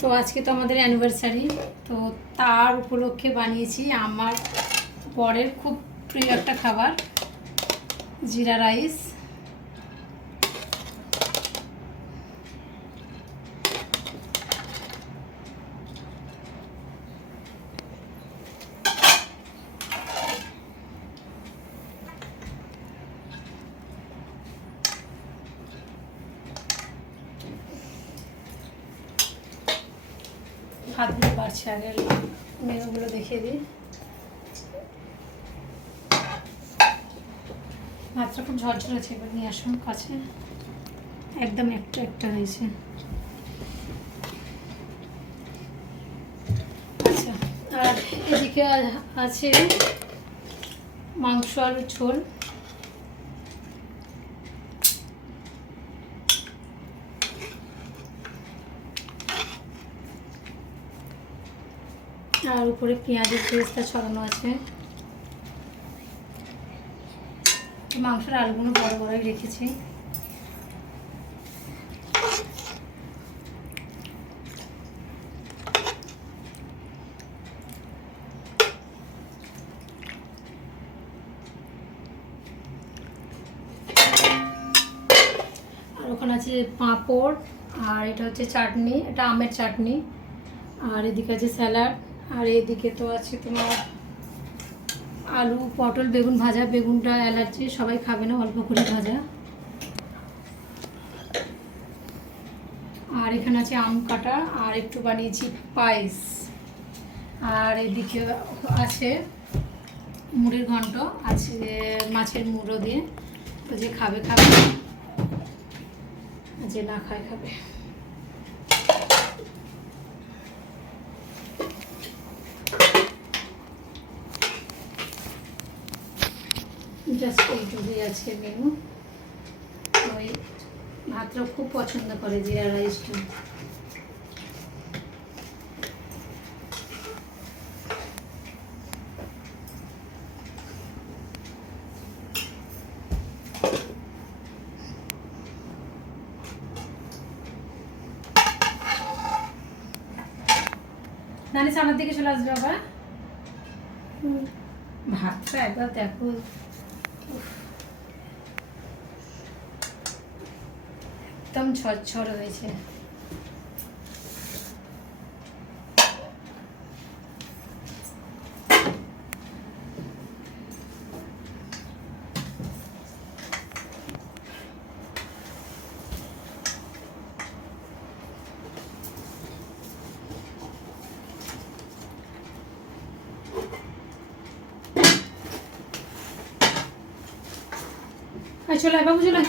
তো আজকে তো আমাদের অ্যানিভার্সারি, তো তার উপলক্ষে বানিয়েছি আমার বরের খুব প্রিয় একটা খাবার, জিরা রাইস। হাতগুলো বাড়ছে, আগে মেনুগুলো দেখিয়ে দিই। ভাতটা খুব ঝরঝর আছে, এবার নিয়ে আসুন কাছে, একদম একটা একটা হয়েছে। আচ্ছা, আর এদিকে আছে মাংস আলুর ঝোল। আর উপরে পেঁয়াজের পেস্টটা ছড়ানো আছে। মাংসের আলুগুলো বড় বড়ই রেখেছি। আর ওখানে আছে পাঁপড়, আর এটা হচ্ছে চাটনি, এটা আমের চাটনি। আর এদিকে আছে স্যালাড। আর এদিকে তো আছে তোমার আলু পটল বেগুন ভাজা। বেগুনটা অ্যালার্জি, সবাই খাবে না, অল্প করে ভাজা। আর এখানে আছে আম কাটা, আর একটু বানিয়েছি পায়েস। আর এদিকে আছে মুড়ির ঘন্ট, আছে মাছের মুড়ো দিয়ে। তো যে খাবে খাবে, যে না খায় খাবে। জাস্ট এইটুকুই আছে মেনু। ওই ভাতটা খুব পছন্দ করে, জিরা রাইসটা। নানি সামনের দিকে চলে আসবে আবার। ভাতটা একবার দেখো, একদম ঝরঝর হয়েছে। চলে বাবু, চলে।